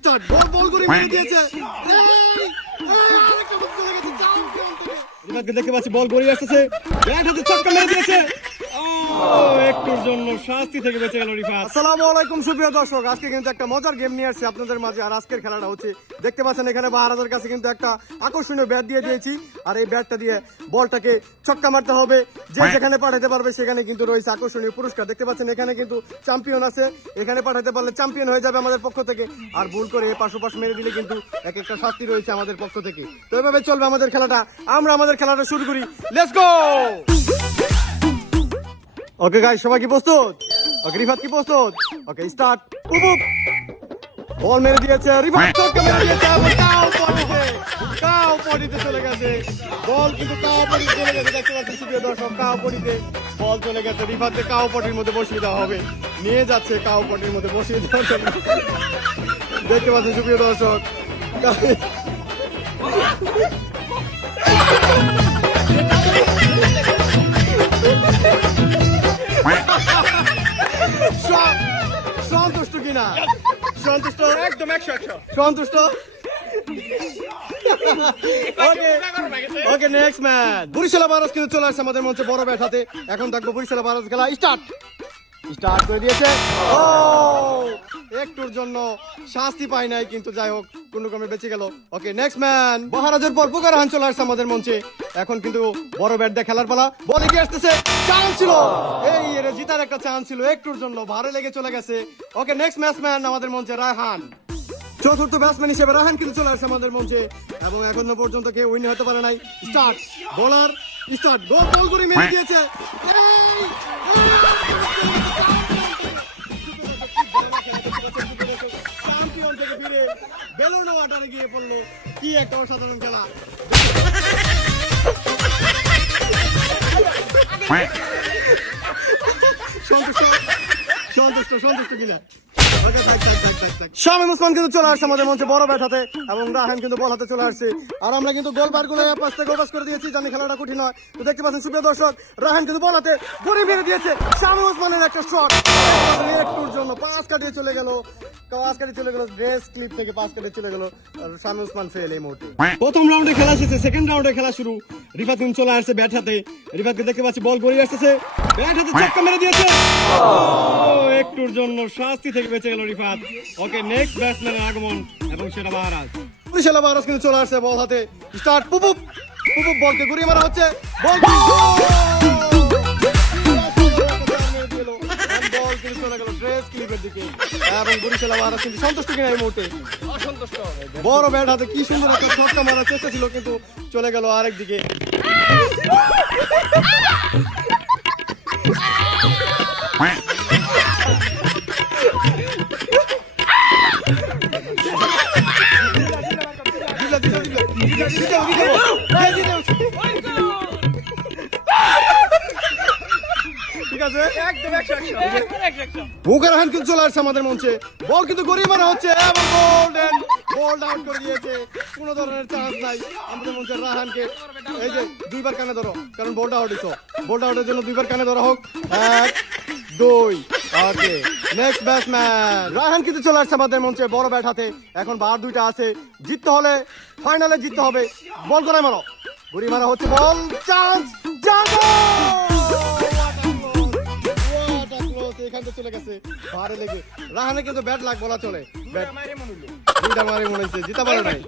Start. বল বল করে মেরে দিয়েছে। দেখতে পাচ্ছি বল গড়িয়ে আসতেছে। ব্যাট হাতে ছক্কা মেরে দিয়েছে। একটুর জন্য শাস্তি থেকে বেঁচে গেল রিফাত। আসসালামু আলাইকুম সুপ্রিয় দর্শক। আজকে কিন্তু একটা মজার গেম নিয়ে আসছি আপনাদের মাঝে। আর আজকের খেলাটা হচ্ছে দেখতে পাচ্ছেন এখানে বাহারাদের কাছে কিন্তু একটা আকর্ষণীয় ব্যাট দিয়ে দিয়েছি। আর এই ব্যাটটা দিয়ে বলটাকে ছক্কা মারতে হবে। যে যেখানে পাঠাতে পারবে সেখানে কিন্তু রয়েছে আকর্ষণীয় পুরস্কার। দেখতে পাচ্ছেন এখানে কিন্তু চ্যাম্পিয়ন আছে। এখানে পাঠাতে পারলে চ্যাম্পিয়ন হয়ে যাবে আমাদের পক্ষ থেকে। আর ভুল করে এ পাশো পাশ মেরে দিলে কিন্তু এক একটা শাস্তি রয়েছে আমাদের পক্ষ থেকে। তো এভাবে চলবে আমাদের খেলাটা। আমরা আমাদের খেলাটা শুরু করি। লেটস গো ওকে গাইস সবাই কি প্রস্তুত? ওকে রিফাত কি প্রস্তুত? ওকে স্টার্ট উপ বল মেরে দিয়েছে, রিফাত ছক্কা মেরে দিয়েছে কাও পটিতে কাও পটিতে চলে গেছে। বল কিন্তু কাও পটিতে চলে গেছে, দেখতে পাচ্ছেন সুপ্রিয় দর্শক, কাও পটিতে বল চলে গেছে। রিফাতকে কাও পটির মধ্যে বসিয়ে দেওয়া হবে। নিয়ে যাচ্ছে কাও পটির মধ্যে বসিয়ে দেওয়া হবে। দেখতে পাচ্ছেন সুপ্রিয় দর্শক সন্তুষ্ট? একদম একশো একশো। সন্তুষ্ট? Okay next match Barishal Bars কিন্তু চলে আসছে আমাদের মঞ্চে বড় ব্যাট হাতে এখন বরিশাল বারস খেলা স্টার্ট স্টার্ট করে দিয়েছে। ও একটুর জন্য শাস্তি পাই নাই কিন্তু যাই হোক। কোনো ক্রমে বেঁচে গেল। ওকে নেক্সট ম্যান মহারাজের পর পুকার হান চলে আসছে আমাদের মঞ্চে। এখন কিন্তু বড় ব্যাট দিয়ে খেলার পালা। বল এগিয়ে আসতেছে। চান্স ছিল। এই, এর জিতার একটা চান্স ছিল একটুর জন্য। ভারে লেগে চলে গেছে। ওকে নেক্সট ম্যাচম্যান আমাদের মঞ্চে, রায়হান। চতুর্থ ব্যাটসম্যান হিসেবে রাহান কিন্তু চলে আসছে আমাদের মঞ্চে। এবং এখনও পর্যন্ত কেউ উইন হতে পারে নাই। স্টার্ট বোলার স্টার্ট গোল বল করে মেরে দিয়েছে। বেলুন ওয়াটারে গিয়ে পড়ল। কি একটা অসাধারণ খেলা। সন্তুষ্ট সন্তুষ্ট সন্তুষ্ট কিনা? শামীম ওসমান কিন্তু চলে আসছে আমাদের মঞ্চে, বড় ব্যাট হাতে এবং রাহান কিন্তু বল হাতে চলে আসছে। আর আমরা কিন্তু গোল বারগুলো পাশ থেকে করে দিয়েছি, জানি খেলাটা কঠিন হয় তো দেখতে পাচ্ছেন সুপ্রিয় দর্শক রাহান কিন্তু বল হাতে গড়ি মেরে দিয়েছে, শামীম ওসমানের একটা শট একটুর জন্য পাঁচ কাটিয়ে চলে গেল। পাঁচ ক্লিপ থেকে পাঁচ কাটিয়ে চলে গেল শামীম ওসমান প্রথম রাউন্ডে খেলা শেষে সেকেন্ড রাউন্ডে খেলা শুরু। রিফাত চলে আসছে ব্যাট হাতে রিফাতকে দেখতে পাচ্ছি বল গড়িয়ে আসতেছে। ব্যাট হাতে ছক্কা মেরে দিয়েছে। একটুর জন্য শাস্তি থেকে বেঁচে গেল রিফাত। ওকে নেক্সট ব্যাটসম্যানের আগমন এবং সেটা মহারাজ। বরিশালা মহারাজ কিন্তু চলে আসছে বল হাতে। স্টার্ট পুপুপ। পুপুপ বলকে ঘুরিয়ে মারা হচ্ছে। বল বল চলে গেল ড্রেস ক্লিপের দিকে। এবং কিন্তু সন্তুষ্ট কিনা এই মুহূর্তে। বড় ব্যাট হাতে কি সুন্দর একটা ছক্কা মারার চেষ্টা ছিল কিন্তু চলে গেল আরেক দিকে ঠিক আছে? বুকার কিন্তু চলে আসছে আমাদের মঞ্চে। বল কিন্তু মারা হচ্ছে এবং গোল্ডেন আউট করে দিয়েছে। কোনো ধরনের চান্স নাই। আমাদের মঞ্চে রাহানকে এই যে দুইবার কানে ধরো কারণ বলটা আউট হইছো বলটা আউটের জন্য দুইবার কানে ধরা হোক। এক দুই ওকে নেক্সট ব্যাটসম্যান রাহান কিন্তু চলে আসছে আমাদের মঞ্চে বড় ব্যাট হাতে। এখন বার দুইটা আছে। জিততে হলে ফাইনালে জিততে হবে। বল করে মারো। গুড়ি মারা হচ্ছে বল চান্স যাব! চলে গেছে ভারে লেগে। রাহানে কিন্তু ব্যাট লাগ বলা চলে। মনে দুইটা মারে মনে হচ্ছে জিতা পারে নাই।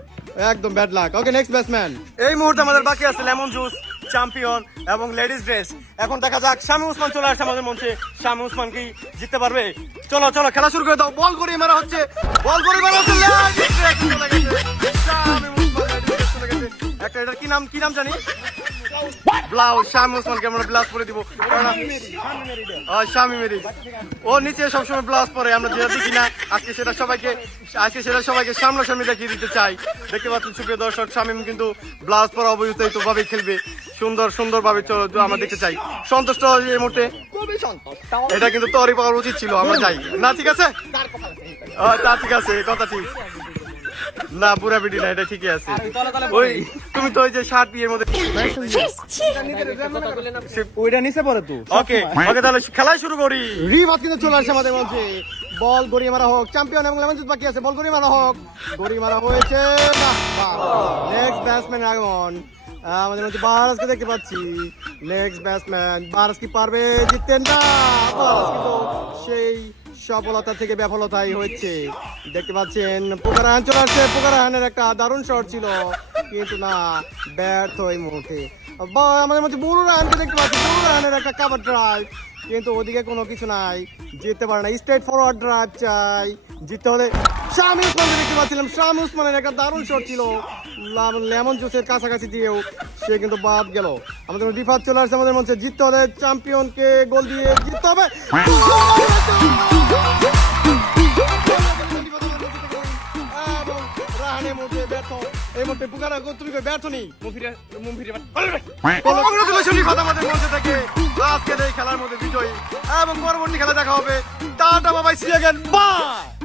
একদম bad luck okay next batsman এই মুহূর্তে আমাদের বাকি আছে লেমন জুস চ্যাম্পিয়ন এবং লেডিস ড্রেস এখন দেখা যাক শামী উসমান চলে আসছে আমাদের মঞ্চে। শামী উসমান কি জিততে পারবে? চলো চলো খেলা শুরু করে দাও। বল করে মারা হচ্ছে। বল করে মারা হচ্ছে। একটা এটার কি নাম কি নাম জানি? ব্লাউজ শামী উসমানকে আমরা ব্লাউজ পরে দিব। আহ, মেরি। ও নিচে সবসময় ব্লাউজ পরে আমরা যেটা দেখি না আজকে সেটা সবাইকে আজকে সেটা সবাইকে সামনাসামনি দেখিয়ে দিতে চাই। দেখতে পাচ্ছেন সুপ্রিয় দর্শক কিন্তু ব্লাউজ পরা অবহিত ভাবে খেলবে। সুন্দর সুন্দর ভাবে চলো আমরা দেখতে চাই। সন্তুষ্ট এই মুহূর্তে? এটা কিন্তু তোরই পাওয়ার উচিত ছিল আমরা যাই। না ঠিক আছে? তার তা ঠিক আছে কথা ঠিক। না পুরা বিডি না এটা ঠিকই আছে। ওই তুমি তো ওই যে শার্ট বিয়ের মধ্যে ওইটা নিচে পড়ে তো। ওকে ওকে তাহলে খেলাই শুরু করি। রিভাত কিন্তু চলে আসছে আমাদের মধ্যে বল গড়িয়ে মারা হোক চ্যাম্পিয়ন এবং লেমন বাকি আছে বল গড়িয়ে মারা হোক গড়িয়ে মারা হয়েছে নেক্সট ব্যাটসম্যান আগমন। আমাদের মধ্যে বারাসকে দেখতে পাচ্ছি। নেক্সট ব্যাটসম্যান বারাস কি পারবে জিততে না? বারাস কিন্তু সেই সফলতা থেকে বিফলতাই হচ্ছে দেখতে পাচ্ছেন পোকারাহান চলে আসছে। পোকারাহানের একটা দারুণ শট ছিল, কিন্তু না, ব্যর্থ এই মুহূর্তে। আমাদের মধ্যে বুলু রাহানকে দেখতে পাচ্ছি। বুলু রাহানের একটা কাভার ড্রাইভ কিন্তু ওদিকে কোনো কিছু নাই। জিততে পারে না। স্ট্রেট ফরওয়ার্ড ড্রাইভ চাই। জিততে হলে শামি উসমানকে দেখতে পাচ্ছিলাম। শামি উসমানের একটা দারুণ শট ছিল। লেমন জুসের কাছাকাছি দিয়েও সে কিন্তু বাদ গেল। আমাদের রিফাত চলে আসছে আমাদের মধ্যে জিততে হলে চ্যাম্পিয়নকে গোল দিয়ে জিততে হবে। এই মুহূর্তে পুকারা তুমি ব্যর্থ নেই। মুভিরে মুভিরে কংগ্রেচুলেশন রিফাত আমাদের মধ্যে থেকে আজকের এই খেলার মধ্যে বিজয়ী। এবং পরবর্তী খেলা দেখা হবে। টাটা বাবাই সি অ্যাগেন বাই